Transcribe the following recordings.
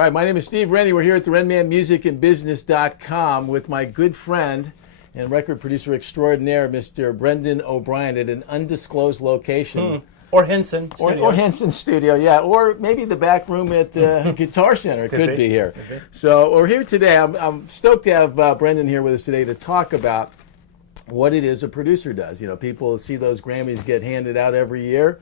right, my name is Steve Rennie. We're here at the RenManMusicAndBusiness.com with my good friend and record producer extraordinaire, Mr. Brendan O'Brien, at an undisclosed location. Or Henson Studio. Or Henson Studio, yeah. Or maybe the back room at Guitar Center could be here. So we're here today. I'm stoked to have Brendan here with us today to talk about what it is a producer does. You know, people see those Grammys get handed out every year,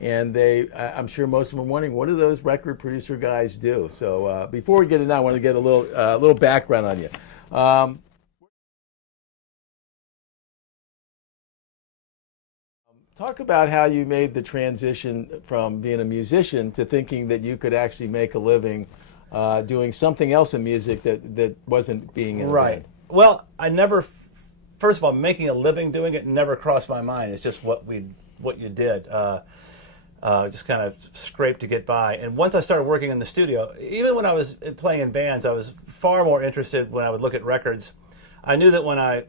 and I'm sure most of them are wondering, what do those record producer guys do? So before we get into that, I want to get a little background on you. Talk about how you made the transition from being a musician to thinking that you could actually make a living doing something else in music that wasn't being in a band. Well, I never, first of all, making a living doing it never crossed my mind. It's just what you did. Just kind of scraped to get by. And once I started working in the studio, even when I was playing in bands, I was far more interested when I would look at records. I knew that when I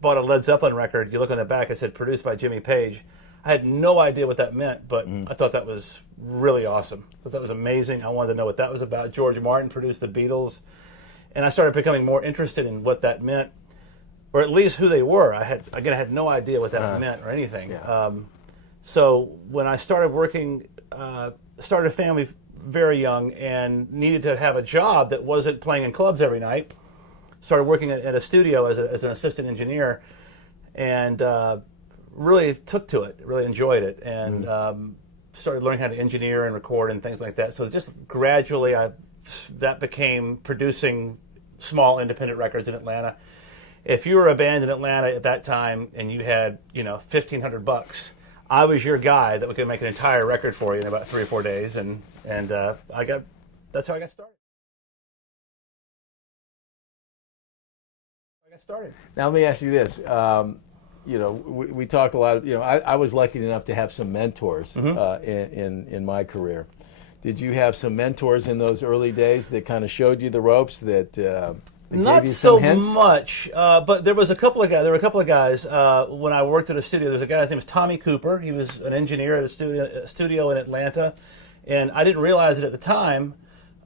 bought a Led Zeppelin record, you look on the back, it said produced by Jimmy Page. I had no idea what that meant, but I thought that was really awesome. I thought that was amazing. I wanted to know what that was about. George Martin produced the Beatles, and I started becoming more interested in what that meant, or at least who they were. I had no idea what that meant or anything. Yeah. So when I started working, started a family very young and needed to have a job that wasn't playing in clubs every night, started working at a studio as an assistant engineer, and really took to it, really enjoyed it, and started learning how to engineer and record and things like that. So just gradually that became producing small independent records in Atlanta. If you were a band in Atlanta at that time and you had $1,500, I was your guy that could make an entire record for you in about 3 or 4 days, and that's how I got started. Now let me ask you this. We talked a lot. I was lucky enough to have some mentors in my career. Did you have some mentors in those early days that kind of showed you the ropes, that Not gave you some so hints? much, but there were a couple of guys when I worked at a studio. There was a guy, his name was Tommy Cooper. He was an engineer at a studio in Atlanta, and I didn't realize it at the time,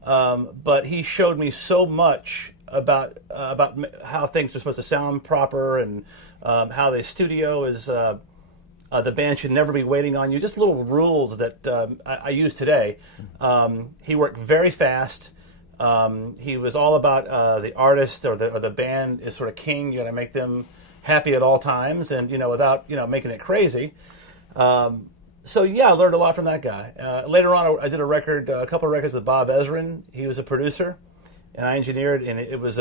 but he showed me so much about how things are supposed to sound proper, and how the studio is, the band should never be waiting on you. Just little rules that I use today. He worked very fast. He was all about the artist or the band is sort of king. You got to make them happy at all times, and without making it crazy. So yeah, I learned a lot from that guy. Later on, I did a couple of records with Bob Ezrin. He was a producer, and I engineered, and it was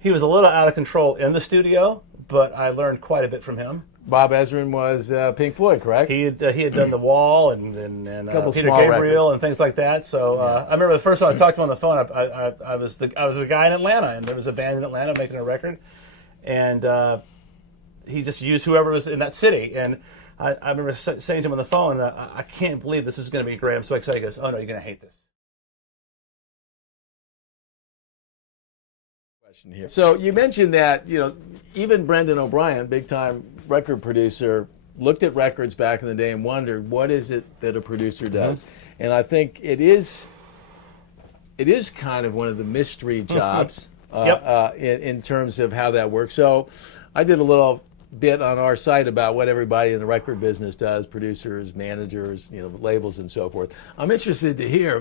he was a little out of control in the studio, but I learned quite a bit from him. Bob Ezrin was Pink Floyd, correct? He had done The Wall and Peter Gabriel records and things like that. So I remember the first time I talked to him on the phone, I was the guy in Atlanta, and there was a band in Atlanta making a record, and he just used whoever was in that city. And I remember saying to him on the phone, I can't believe this is going to be great. I'm so excited. He goes, oh no, you're going to hate this. Here. So you mentioned that even Brendan O'Brien, big time record producer, looked at records back in the day and wondered, what is it that a producer does? And I think it is kind of one of the mystery jobs in terms of how that works. So I did a little bit on our site about what everybody in the record business does: producers, managers, labels, and so forth. I'm interested to hear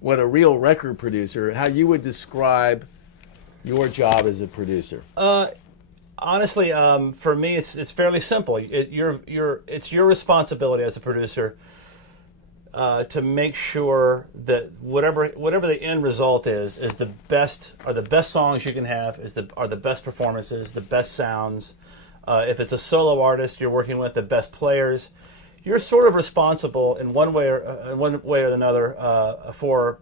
what a real record producer, how you would describe your job as a producer. Honestly, for me, it's fairly simple. It's your responsibility as a producer to make sure that whatever the end result is the best songs you can have, are the best performances, the best sounds. If it's a solo artist you're working with, the best players. You're sort of responsible in one way or another for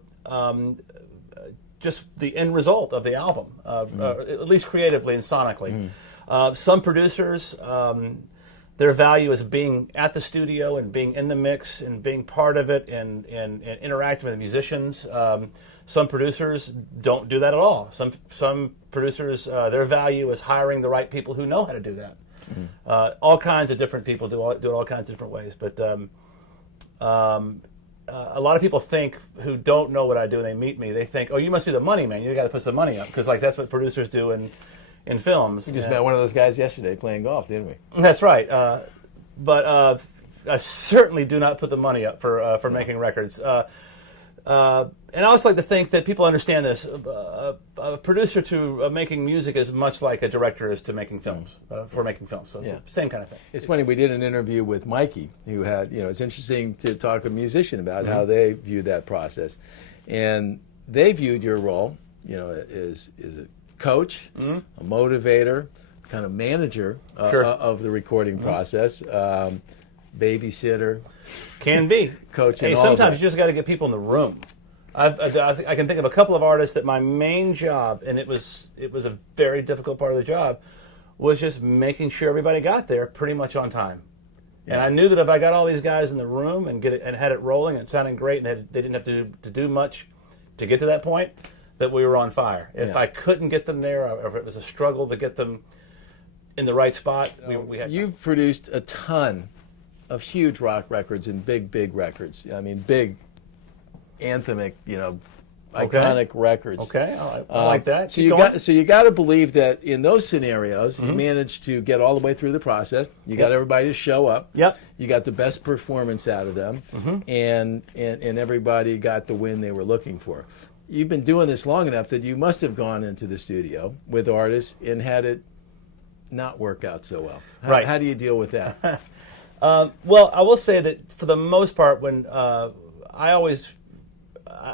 just the end result of the album, at least creatively and sonically. Some producers, their value is being at the studio and being in the mix and being part of it and interacting with the musicians. Some producers don't do that at all. Some producers, their value is hiring the right people who know how to do that. All kinds of different people do it all kinds of different ways. But a lot of people think, who don't know what I do and they meet me, they think, oh, you must be the money man. You got to put some money up, because like that's what producers do in films. We just met one of those guys yesterday playing golf, didn't we? That's right. But I certainly do not put the money up for making records. And I also like to think that people understand this. A producer to making music is much like a director is to making films, for making films. So it's the same kind of thing. It's funny, we did an interview with Mikey, who had, it's interesting to talk to a musician about how they view that process. And they viewed your role, as a coach, a motivator, kind of manager of the recording process, babysitter. Can be. Coach and hey, all sometimes that. you just got to get people in the room. I can think of a couple of artists that my main job, and it was a very difficult part of the job, was just making sure everybody got there pretty much on time. Yeah. And I knew that if I got all these guys in the room and had it rolling and sounding great, and they didn't have to do much to get to that point, that we were on fire. If I couldn't get them there, or if it was a struggle to get them in the right spot, we had. You've produced a ton of huge rock records and big records. I mean, big, anthemic, iconic records. Okay, I like that. So you got to believe that in those scenarios, you managed to get all the way through the process. You got everybody to show up. Yep. You got the best performance out of them, and everybody got the win they were looking for. You've been doing this long enough that you must have gone into the studio with artists and had it not work out so well. How do you deal with that? Well, I will say that for the most part, when I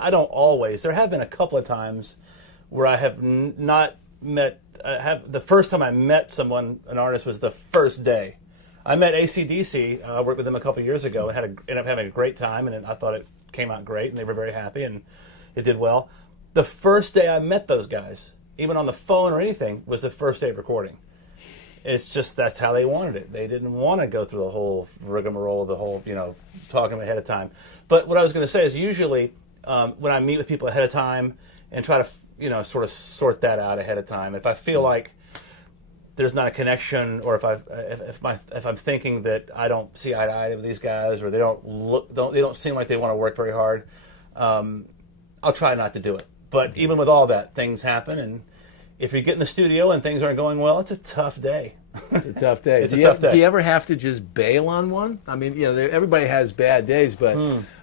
don't always. There have been a couple of times where I have not met. The first time I met an artist, was the first day. I met AC/DC. I worked with them a couple of years ago and ended up having a great time, and I thought it came out great, and they were very happy, and it did well. The first day I met those guys, even on the phone or anything, was the first day of recording. It's just that's how they wanted it. They didn't want to go through the whole rigmarole, the whole talking ahead of time. But what I was going to say is usually when I meet with people ahead of time and try to sort of sort that out ahead of time, if I feel like there's not a connection, or if I'm thinking that I don't see eye to eye with these guys, or they don't seem like they want to work very hard, I'll try not to do it. But even with all that, things happen, and if you get in the studio and things aren't going well, it's a tough day. It's a tough day. It's a tough day. Do you ever have to just bail on one? I mean, everybody has bad days, but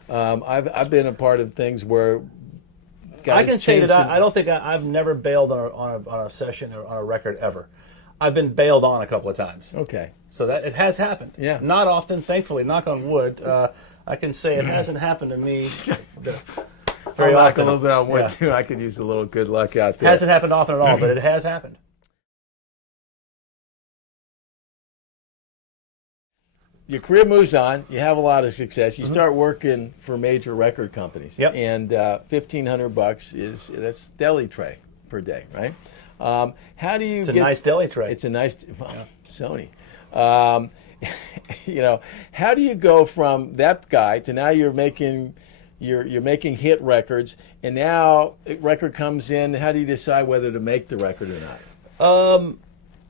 I've been a part of things where guys I can say that I don't think I've never bailed on a session or on a record ever. I've been bailed on a couple of times. Okay. So that it has happened. Yeah. Not often, thankfully. Knock on wood. I can say it hasn't happened to me. I'll knock a little bit on wood too. I could use a little good luck out there. Hasn't happened often at all, but it has happened. Your career moves on. You have a lot of success. You start working for major record companies. Yep. And $1,500 that's deli tray per day, right? How do you? It's a nice deli tray. It's a nice Sony. How do you go from that guy to now you're making hit records, and now a record comes in? How do you decide whether to make the record or not?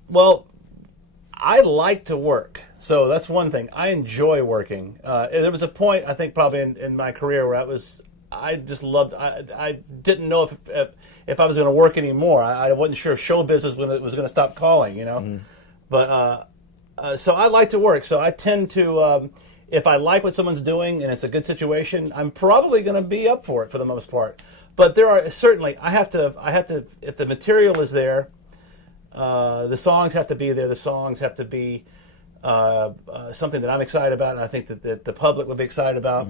Well, I like to work. So that's one thing. I enjoy working. There was a point, I think, probably in my career where I just loved. I didn't know if I was going to work anymore. I wasn't sure if show business was going to stop calling. But so I like to work. So I tend to, if I like what someone's doing and it's a good situation, I'm probably going to be up for it for the most part. But there are certainly I have to if the material is there, the songs have to be there. The songs have to be something that I'm excited about, and I think that the public would be excited about.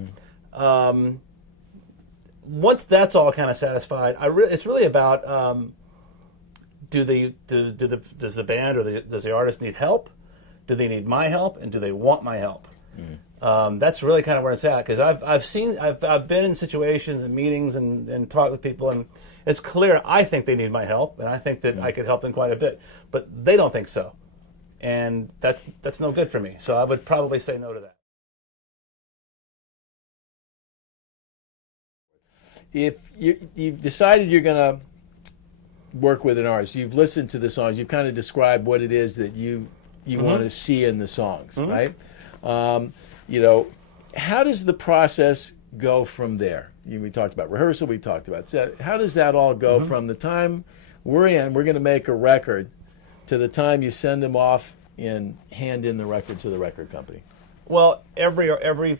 Once that's all kind of satisfied, it's really about does the band or does the artist need help? Do they need my help, and do they want my help? That's really kind of where it's at, because I've been in situations and meetings and talked with people, and it's clear I think they need my help, and I think that I could help them quite a bit, but they don't think so. And that's no good for me. So I would probably say no to that. If you've decided you're going to work with an artist, you've listened to the songs, you've kind of described what it is that you want to see in the songs, right? How does the process go from there? We talked about rehearsal. We talked about set. How does that all go from the time we're going to make a record, to the time you send them off and hand in the record to the record company? Well, every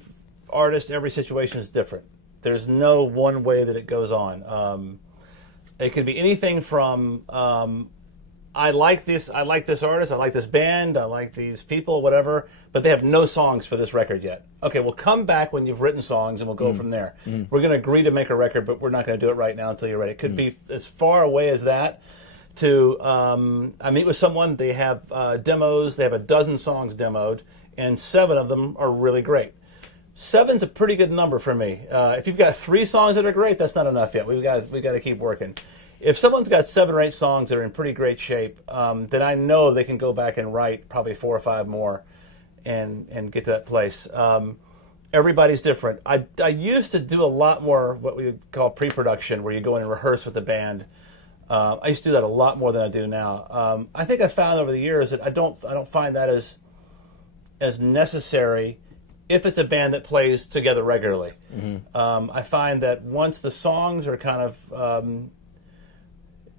artist, every situation is different. There's no one way that it goes on. It could be anything from I like this artist, I like this band, I like these people, whatever, but they have no songs for this record yet. Okay, we'll come back when you've written songs and we'll go from there. We're going to agree to make a record, but we're not going to do it right now until you're ready. It could be as far away as that to I meet with someone, they have demos, they have a dozen songs demoed, and 7 of them are really great. 7's a pretty good number for me. If you've got 3 songs that are great, that's not enough yet. We've got to keep working. If someone's got 7 or 8 songs that are in pretty great shape, then I know they can go back and write probably 4 or 5 more and get to that place. Everybody's different. I used to do a lot more what we would call pre-production, where you go in and rehearse with the band. I used to do that a lot more than I do now. I think I found over the years that I don't find that as necessary if it's a band that plays together regularly. I find that once the songs are kind of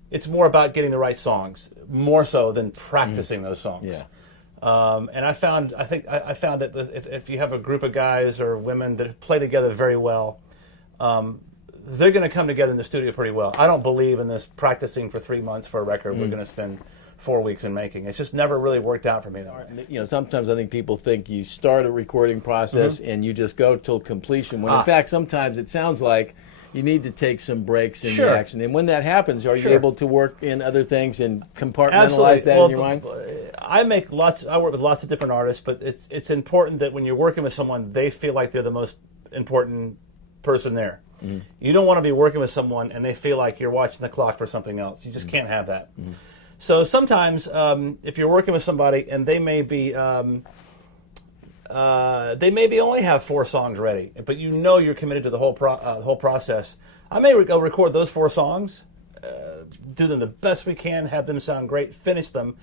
it's more about getting the right songs, more so than practicing those songs. Yeah. And I found that if you have a group of guys or women that play together very well, they're going to come together in the studio pretty well. I don't believe in this practicing for 3 months for a record. We're going to spend 4 weeks in making. It's just never really worked out for me. Sometimes I think people think you start a recording process and you just go till completion, when in fact sometimes it sounds like you need to take some breaks in the action. And when that happens, are you able to work in other things and compartmentalize that in your mind? I work with lots of different artists, but it's important that when you're working with someone, they feel like they're the most important person there. You don't want to be working with someone and they feel like you're watching the clock for something else. You just can't have that. So sometimes if you're working with somebody and they may be only have 4 songs ready, but you're committed to the whole process. I may go record those 4 songs, do them the best we can, have them sound great, finish them,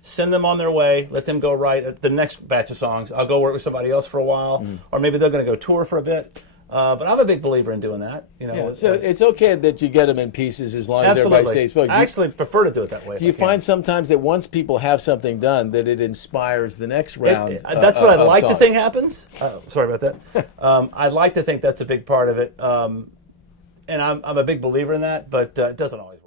send them on their way, let them go write the next batch of songs. I'll go work with somebody else for a while, or maybe they're going to go tour for a bit. But I'm a big believer in doing that. So it's okay that you get them in pieces as long as everybody stays focused. I actually prefer to do it that way. Do you find sometimes that once people have something done, that it inspires the next round? That's what I like to think happens. Sorry about that. I like to think that's a big part of it, and I'm a big believer in that, but it doesn't always work.